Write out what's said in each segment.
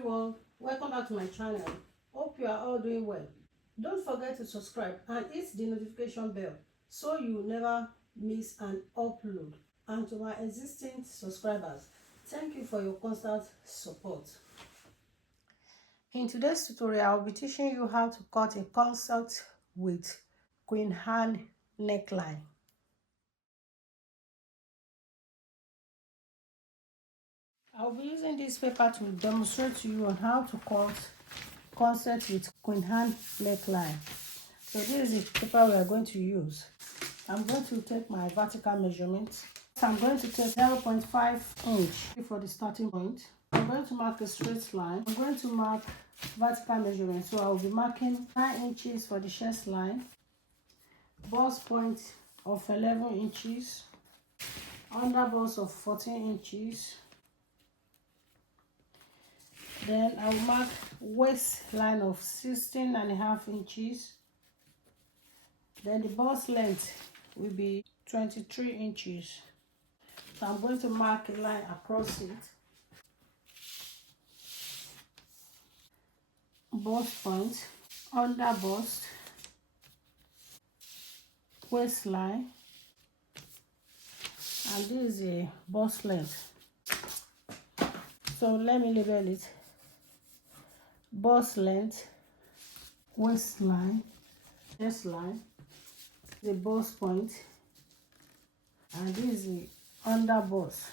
everyone, welcome back to my channel. Hope you are all doing well. Don't forget to subscribe and hit the notification bell so you never miss an upload. And to my existing subscribers, thank you for your constant support. In today's tutorial, I'll be teaching you how to cut a corset with Queen Anne neckline. I'll be using this paper to demonstrate to you on how to cut corset with Queen Anne neckline. So this is the paper we are going to use. I'm going to take my vertical measurement. I'm going to take 0.5 inch for the starting point. I'm going to mark a straight line. I'm going to mark vertical measurement. So I'll be marking 9 inches for the chest line, bust point of 11 inches, under bust of 14 inches. Then I will mark waistline of 16.5 inches. Then the bust length will be 23 inches. So I'm going to mark a line across it. Bust point, under bust, waistline, and this is a bust length. So let me label it. Bust length, waistline, chest line, the bust point, and this is the under bust.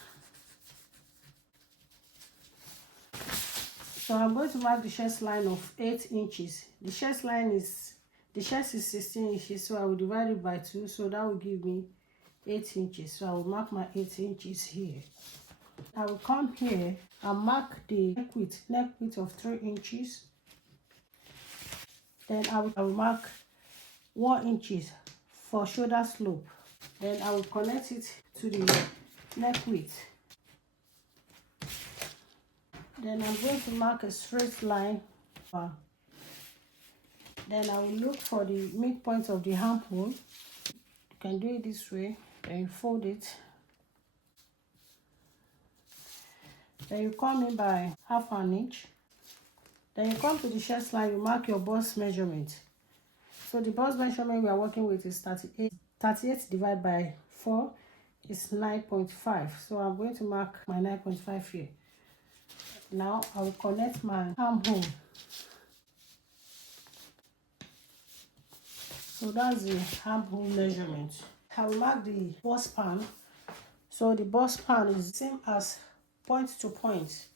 So I'm going to mark the chest line of 8 inches. The chest is 16 inches, so I will divide it by 2, so that will give me 8 inches. So I will mark my 8 inches here. I will come here and mark the neck width of 3 inches. Then I will mark 1 inch for shoulder slope. Then I will connect it to the neck width. Then I'm going to mark a straight line. Then I will look for the midpoint of the armhole. You can do it this way. Then you fold it. Then you come in by 1/2 inch. Then you come to the chest line, you mark your bust measurement. So the bust measurement we are working with is 38. 38 divided by 4 is 9.5. So I'm going to mark my 9.5 here. Now I will connect my armhole. So that's the armhole measurement. I will mark the bust pan. So the bust pan is the same as point to point.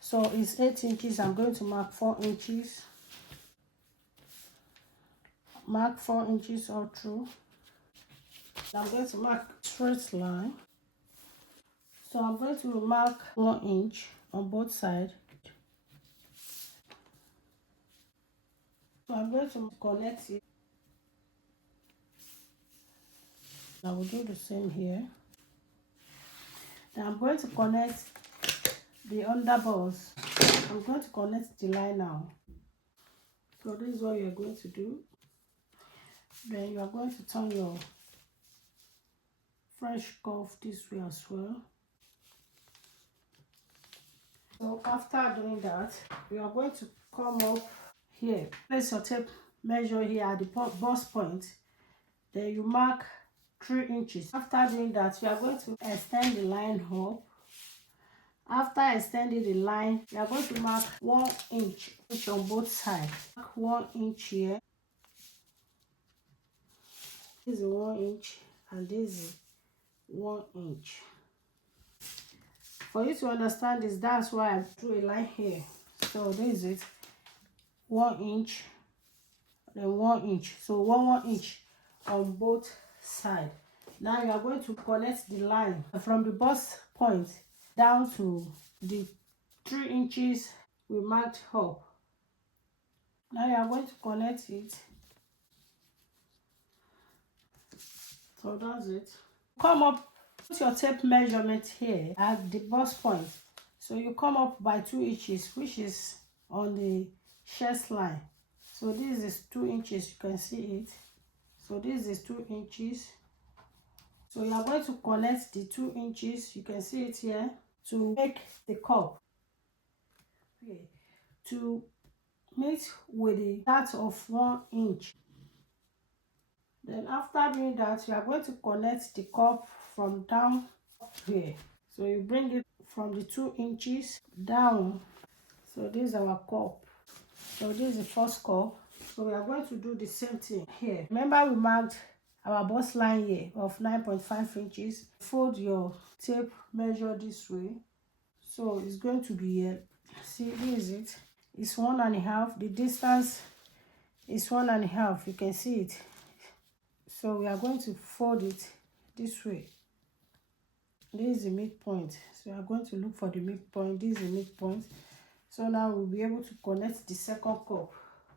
So it's 8 inches. I'm going to mark 4 inches. Mark 4 inches all through. I'm going to mark straight line. So I'm going to mark 1 inch on both sides. So I'm going to connect it. I will do the same here. Then I'm going to connect the under bust. I'm going to connect the line now. So this is what you are going to do. Then you are going to turn your French cuff this way as well. So after doing that, you are going to come up here. Place your tape measure here at the bust point. Then you mark 3 inches. After doing that, you are going to extend the line up. After extending the line, you are going to mark 1 inch on both sides. Mark 1 inch here. This is 1 inch and this is 1 inch. For you to understand this, that's why I drew a line here. So this is it. 1 inch, then 1 inch. So 1 inch on both sides. Now you are going to connect the line from the bust point down to the 3 inches we marked up. Now you are going to connect it. So that's it. Come up, put your tape measurement here at the bust point. So you come up by 2 inches, which is on the chest line. So this is 2 inches, you can see it. So this is 2 inches. So you are going to connect the 2 inches, you can see it here, to make the cup. here to meet with the dart of 1 inch. Then after doing that, you are going to connect the cup from down here. So you bring it from the 2 inches down. So this is our cup. So this is the first cup. So we are going to do the same thing here. Remember we marked our bust line here of 9.5 inches. Fold your tape measure this way. So it's going to be here. See, this is it. It's 1.5. The distance is 1.5. You can see it. So we are going to fold it this way. This is the midpoint. So we are going to look for the midpoint. This is the midpoint. So now we'll be able to connect the second cup.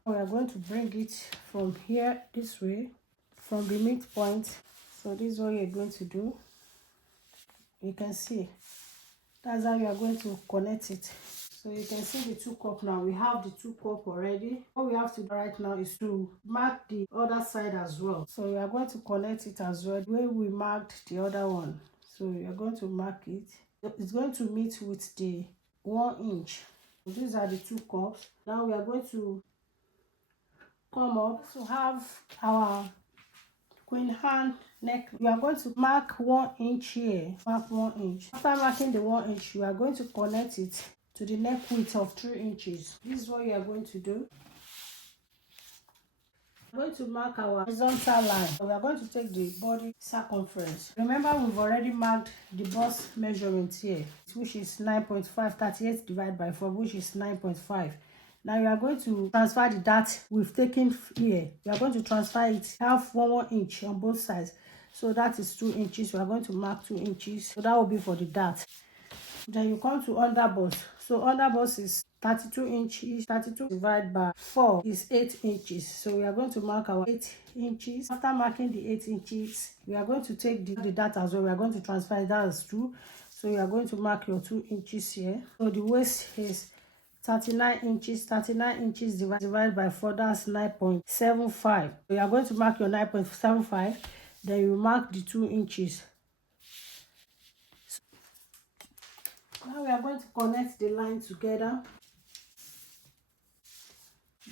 We are going to bring it from here this way, from the midpoint. So this is what you're going to do. You can see that's how you are going to connect it. So you can see the 2 cup now. We have the 2 cup already. What we have to do right now is to mark the other side as well. So we are going to connect it as well the way we marked the other one. So we are going to mark it. It's going to meet with the 1 inch. These are the 2 cups. Now we are going to come up to have our Queen Anne neck. We are going to mark 1 inch here. Mark 1 inch. After marking the 1 inch, we are going to connect it to the neck width of 3 inches. This is what you are going to do. We are going to mark our horizontal line. We are going to take the body circumference. Remember, we've already marked the bust measurement here, which is 9.5, 38 divided by 4, which is 9.5. Now you are going to transfer the dart we've taken here. You are going to transfer it half 1 inch on both sides. So that is 2 inches. We are going to mark 2 inches. So that will be for the dart. Then you come to underbust. So underbust is 32 inches. 32 divided by 4 is 8 inches. So we are going to mark our 8 inches. After marking the 8 inches, we are going to take the dart as well. We are going to transfer it as 2. So you are going to mark your 2 inches here. So the waist is 39 inches. 39 inches divided by 4, that's 9.75. So you are going to mark your 9.75. Then you mark the 2 inches. Now we are going to connect the line together.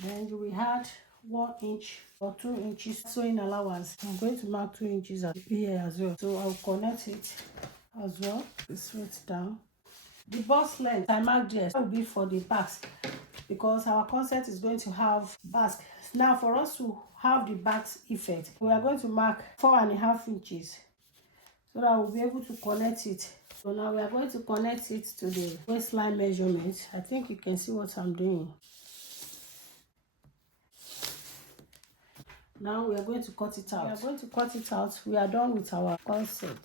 Then you will add 1 inch or 2 inches sewing allowance. I'm going to mark 2 inches here as well. So I'll connect it as well. Straight down. The bust length I marked here will be for the basque, because our corset is going to have basque. Now for us to have the basque effect, we are going to mark 4.5 inches so that we'll be able to connect it. So now we are going to connect it to the waistline measurement. I think you can see what I'm doing. Now we are going to cut it out. We are going to cut it out. We are done with our corset.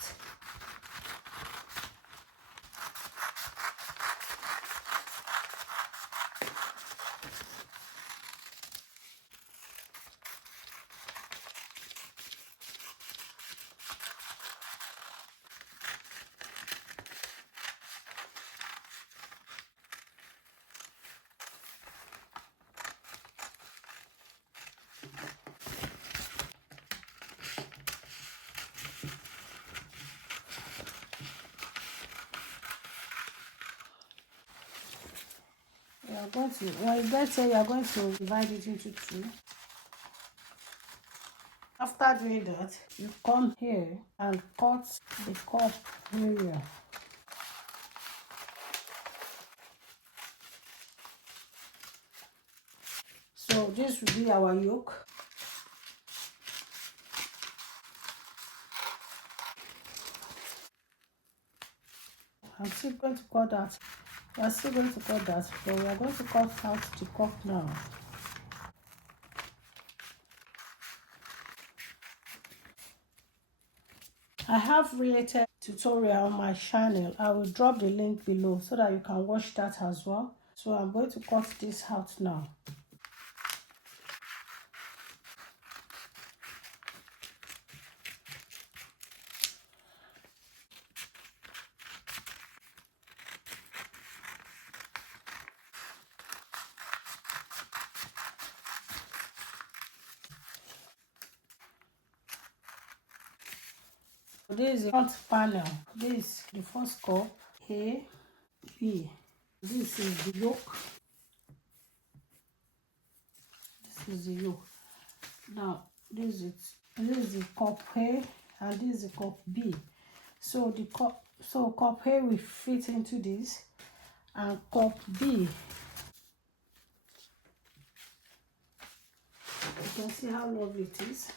When you get here, you are going to divide it into 2. After doing that, you come here and cut the cup area. So this will be our yoke. I'm still going to cut that. We are still going to cut that, but we are going to cut out the cup now. I have related tutorial on my channel. I will drop the link below so that you can watch that as well. So I'm going to cut this out now. This is the front panel. This is the first cup. A, B. This is the yoke. is the yoke. Now this is the cup A and this is the cup B. So cup A will fit into this, and cup B, you can see how lovely it is.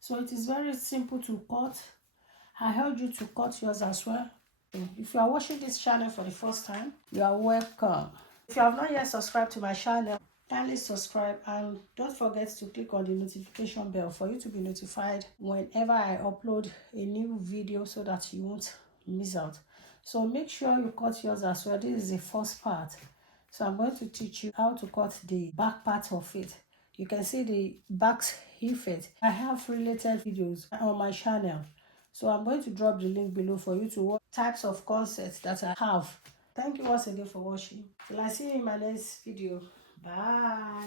So it is very simple to cut. I urge you to cut yours as well. If you are watching this channel for the first time, you are welcome. If you have not yet subscribed to my channel, kindly subscribe and don't forget to click on the notification bell for you to be notified whenever I upload a new video so that you won't miss out. So make sure you cut yours as well. This is the first part. So I'm going to teach you how to cut the back part of it. You can see the back's effect. I have related videos on my channel. So I'm going to drop the link below for you to watch types of corsets that I have. Thank you once again for watching. Till I see you in my next video. Bye.